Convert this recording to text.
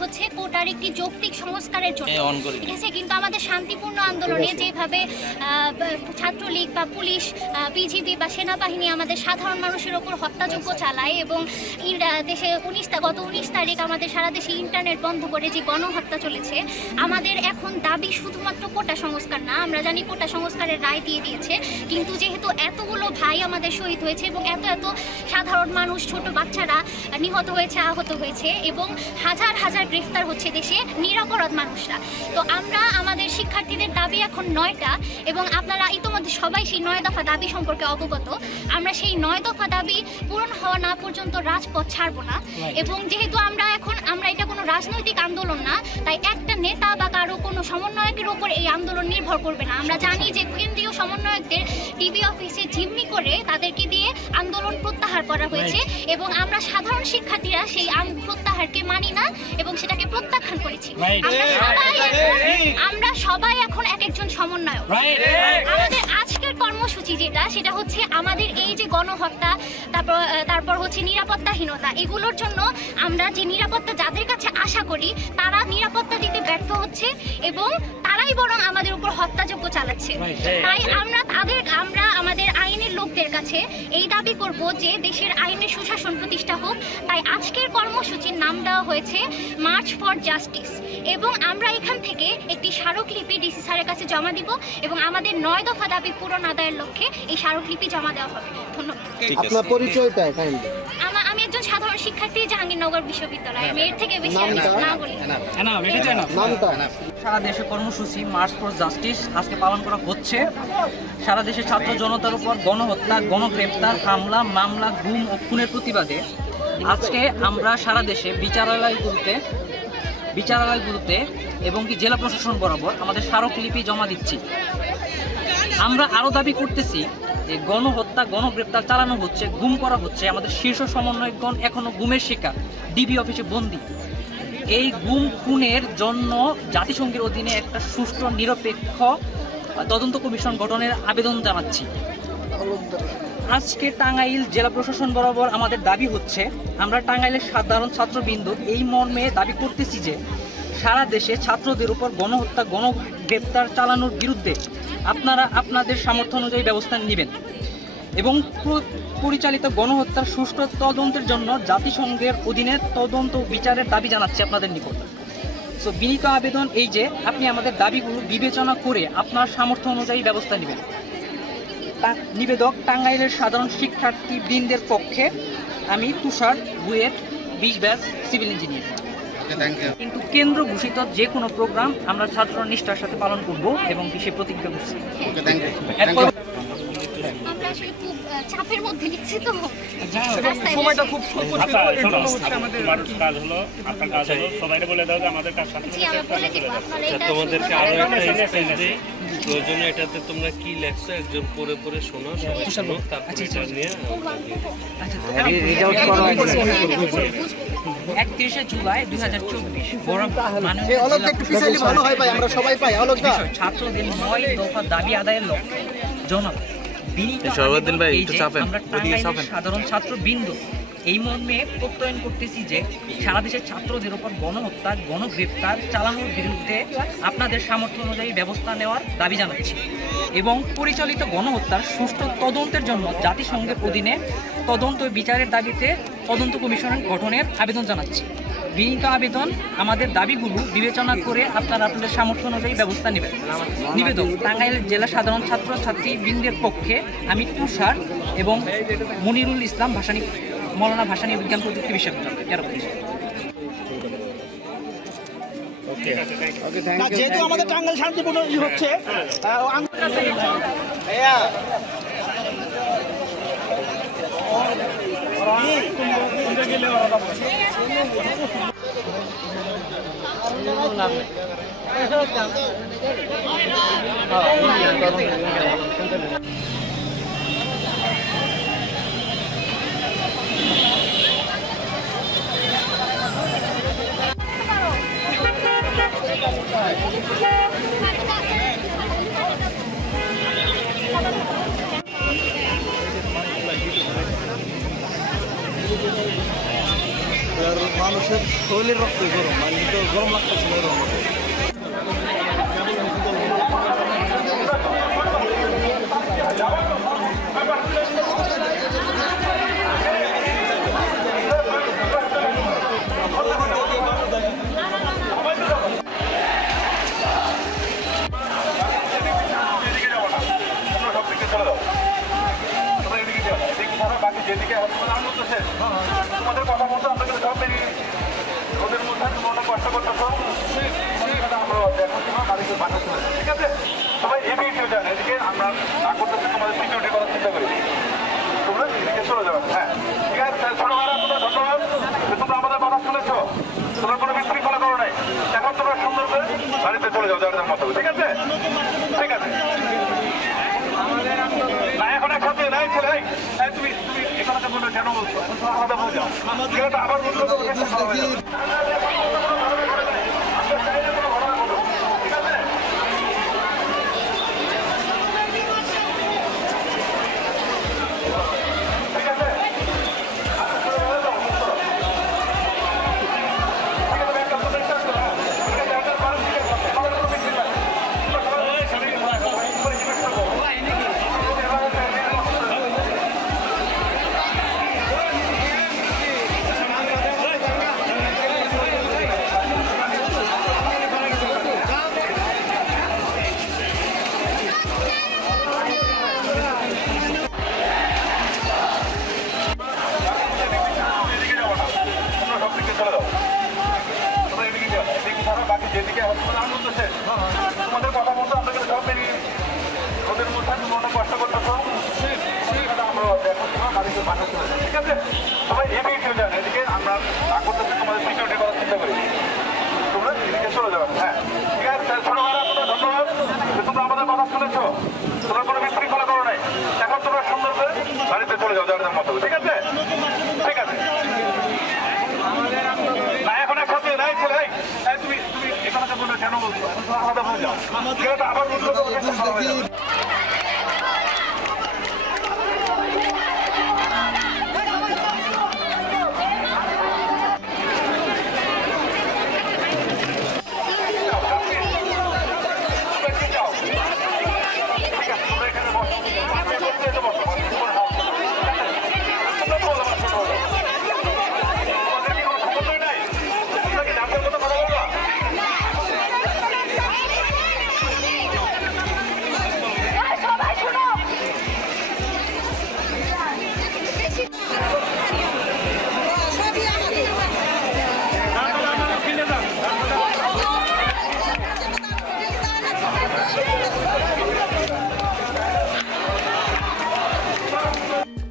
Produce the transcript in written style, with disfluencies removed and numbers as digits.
হচ্ছে কোটার একটি যৌক্তিক সংস্কারের জন্য। ঠিক আছে, কিন্তু আমাদের শান্তিপূর্ণ আন্দোলনে যেভাবে ছাত্রলীগ বা পুলিশ, বিজিবি বা সেনাবাহিনী আমাদের সাধারণ মানুষের ওপর হত্যাযজ্ঞ চালায় এবং দেশে গত 19 তারিখ আমাদের সারা দেশে ইন্টারনেট বন্ধ করে যে গণহত্যা চলেছে, আমাদের এখন দাবি শুধুমাত্র কোটা সংস্কার না। আমরা জানি কোটা সংস্কারের রায় দিয়ে দিয়েছে, কিন্তু যেহেতু এতগুলো ভাই আমাদের শহীদ হয়েছে এবং এত সাধারণ মানুষ, ছোট বাচ্চারা নিহত হয়েছে, আহত হয়েছে এবং হাজার হাজার গ্রেফতার হচ্ছে দেশে নিরপরাধ মানুষরা, তো আমরা আমাদের শিক্ষার্থীদের দাবি এখন 9টা এবং আপনারা ইতিমধ্যে সবাই সেই 9 দফা দাবি সম্পর্কে অবগত। আমরা সেই 9 দফা দাবি পূরণ হওয়া না পর্যন্ত রাজপথ ছাড়বো না। এবং যেহেতু আমরা এটা কোনো রাজনৈতিক আন্দোলন না, তাই একটা নেতা বা কারো কোনো সমন্বয়কের উপর এই আন্দোলন নির্ভর করবে না। আমরা জানি যে কেন্দ্রীয় সমন্বয়কদের টিভি অফিসে জিম্মি করে তাদেরকে দিয়ে আন্দোলন প্রত্যাহার করা হয়েছে এবং আমরা সাধারণ শিক্ষার্থীরা সেই প্রত্যাহারকে মানি না এবং সেটাকে প্রত্যাখ্যান করেছি। আমরা সবাই এখন এক একজন সমন্বয়ক। আমাদের আজকের কর্মসূচি সেটা হচ্ছে আমাদের এই যে গণহত্যা, তারপর হচ্ছে নিরাপত্তাহীনতা, এগুলোর জন্য আমরা যে নিরাপত্তা যাদের কাছে আশা করি তারা নিরাপত্তা দিতে ব্যর্থ হচ্ছে এবং তারাই বরং আমাদের উপর হত্যাযজ্ঞ চালাচ্ছে। তাই আমরা আমাদের আইনের লোকদের কাছে এই দাবি করব যে দেশের আইনের সুশাসন প্রতিষ্ঠা হোক। তাই আজকের কর্মসূচির নাম দেওয়া হয়েছে মার্চ ফর জাস্টিস এবং আমরা এখান থেকে একটি স্মারকলিপি ডিসি স্যারের কাছে জমা দিব এবং আমাদের 9 দফা দাবি পূরণ আদায়ের লক্ষ্যে এই স্মারকলিপি জমা দেওয়া হবে। ধন্যবাদ। আপনার পরিচয়টা আমি একজন সাধারণ শিক্ষার্থী, জাহাঙ্গীরনগর বিশ্ববিদ্যালয়। আমি এর থেকে বেশি না বলি। সারা দেশে কর্মসূচি মার্চ ফর জাস্টিস আজকে পালন করা হচ্ছে। সারা দেশে ছাত্র জনতার উপর গণহত্যা, গণগ্রেপ্তার, হামলা, মামলা, গুম ও খুনের প্রতিবাদে আজকে আমরা সারা দেশে বিচারালয়গুলোতে এবং কি জেলা প্রশাসন বরাবর আমাদের স্মারকলিপি জমা দিচ্ছি। আমরা আরও দাবি করতেছি যে গণহত্যা, গণগ্রেপ্তার চালানো হচ্ছে, গুম করা হচ্ছে। আমাদের শীর্ষ সমন্বয়কগণ এখনও গুমের শিকার, ডিবি অফিসে বন্দী। এই গুম খুনের জন্য জাতিসংঘের অধীনে একটা সুষ্ঠু নিরপেক্ষ তদন্ত কমিশন গঠনের আবেদন জানাচ্ছি। আজকে টাঙ্গাইল জেলা প্রশাসন বরাবর আমাদের দাবি হচ্ছে, আমরা টাঙ্গাইলের সাধারণ ছাত্রবৃন্দ এই মর্মে দাবি করতেছি যে সারা দেশে ছাত্রদের উপর গণহত্যা, গণগ্রেপ্তার চালানোর বিরুদ্ধে আপনারা আপনাদের সামর্থ্য অনুযায়ী ব্যবস্থা নেবেন এবং পরিচালিত গণহত্যার সুষ্ঠু তদন্তের জন্য জাতিসংঘের অধীনে তদন্ত বিচারের দাবি জানাচ্ছি আপনাদের নিকট। সো বিনীত আবেদন এই যে আপনি আমাদের দাবিগুলো বিবেচনা করে আপনার সামর্থ্য অনুযায়ী ব্যবস্থা নেবেন। নিবেদক টাঙ্গাইলের সাধারণ শিক্ষার্থী বৃন্দের পক্ষে আমি তুষার, বুয়েট 20 ব্যাচ সিভিল ইঞ্জিনিয়ার। কিন্তু কেন্দ্র ঘোষিত যে কোনো প্রোগ্রাম আমরা ছাত্র নিষ্ঠার সাথে পালন করব এবং সে প্রতিজ্ঞা করছি। আমরা আসলে খুব চাপের মধ্যে নিচ্ছি, তো সময়টা খুব আপনার কাজ হলো সবাইকে বলে দাও যে আমাদের কাজ সাথে তোমাদেরকে আরো একটা স্পেস দেই প্রয়োজনে। এটাতে তোমরা কি লেখছো একজন পড়ে পড়ে শোনো, সবাই শোনো, তারপরে এটা নিয়ে 31শে জুলাই 2024 বড় ছাত্রদের 9 দফা দাবি আদায়ের লক্ষ্যে সাধারণ ছাত্রবৃন্দ এই মর্মে প্রত্যয়ন করতেছি যে সারা দেশের ছাত্রদের উপর গণহত্যা, গণগ্রেপ্তার চালানোর বিরুদ্ধে আপনাদের সামর্থ্য অনুযায়ী ব্যবস্থা নেওয়ার দাবি জানাচ্ছি এবং পরিচালিত গণহত্যার সুষ্ঠু তদন্তের জন্য জাতিসংঘের অধীনে তদন্ত বিচারের দাবিতে তদন্ত কমিশন গঠনের আবেদন জানাচ্ছি। বিনীত আবেদন, আমাদের দাবিগুলো বিবেচনা করে আপনারা আপনাদের সামর্থ্য অনুযায়ী ব্যবস্থা নেবেন। নিবেদক টাঙ্গাইল জেলা সাধারণ ছাত্রছাত্রী বৃন্দের পক্ষে আমি তুষার এবং মনিরুল ইসলাম, মৌলানা ভাসানী বিজ্ঞান প্রযুক্তি বিশ্ববিদ্যালয়। যেহেতু আমাদের টাঙ্গাইল শান্তিপূর্ণ হচ্ছে মানুষের শরীরের রক্ত গরম, মানে তো গরম লাগতেছে না এরকম। তোমাদের কথা মতো আমরা কিন্তু সব বেরিয়ে ওদের মধ্যে তোমরা কষ্ট করতেছ আমরা বাড়িতে পাঠাচ্ছি ঠিক আছে সবাই এদিকে চলে যান এদিকে আমরা না করতেছি তোমাদের সিকিউরিটি করার চিন্তা করি তোমরা এদিকে চলে যাবেন হ্যাঁ ঠিক আছে ছোট ভাইরা তোমরা ধন্যবাদ তোমরা আমাদের কথা শুনেছ তোমরা কোনো বিশৃঙ্খলা করো নাই এখন তোমরা সুন্দর করে বাড়িতে চলে যাও যাদের মতো ঠিক আছে ঠিক আছে না এখন একসাথে নাই ছেলে তুমি এখানে বললে কেন বলছো আলাদা বলে যাও আবার বললো তোমাদের কথা মতো আমরা কিন্তু সব বেরিয়ে ওদের মধ্যে তোমরা কষ্ট করতেছ আমরা বাড়িতে পাঠাচ্ছি ঠিক আছে সবাই এদিকে চলে যান এদিকে আমরা না করতেছি তোমাদের সিকিউরিটি করার চিন্তা করি তোমরা এদিকে চলে যাবেন হ্যাঁ ঠিক আছে ছোট ভাইরা তোমরা ধন্যবাদ তোমরা আমাদের কথা শুনেছ তোমরা কোনো বিশৃঙ্খলা করো নাই এখন তোমরা সুন্দর করে বাড়িতে চলে যাও যাদের মতো ঠিক আছে ঠিক আছে না এখন একসাথে নাই ছেলে তুমি এখানে বললে কেন বলছো আলাদা বলে যাও আবার বললো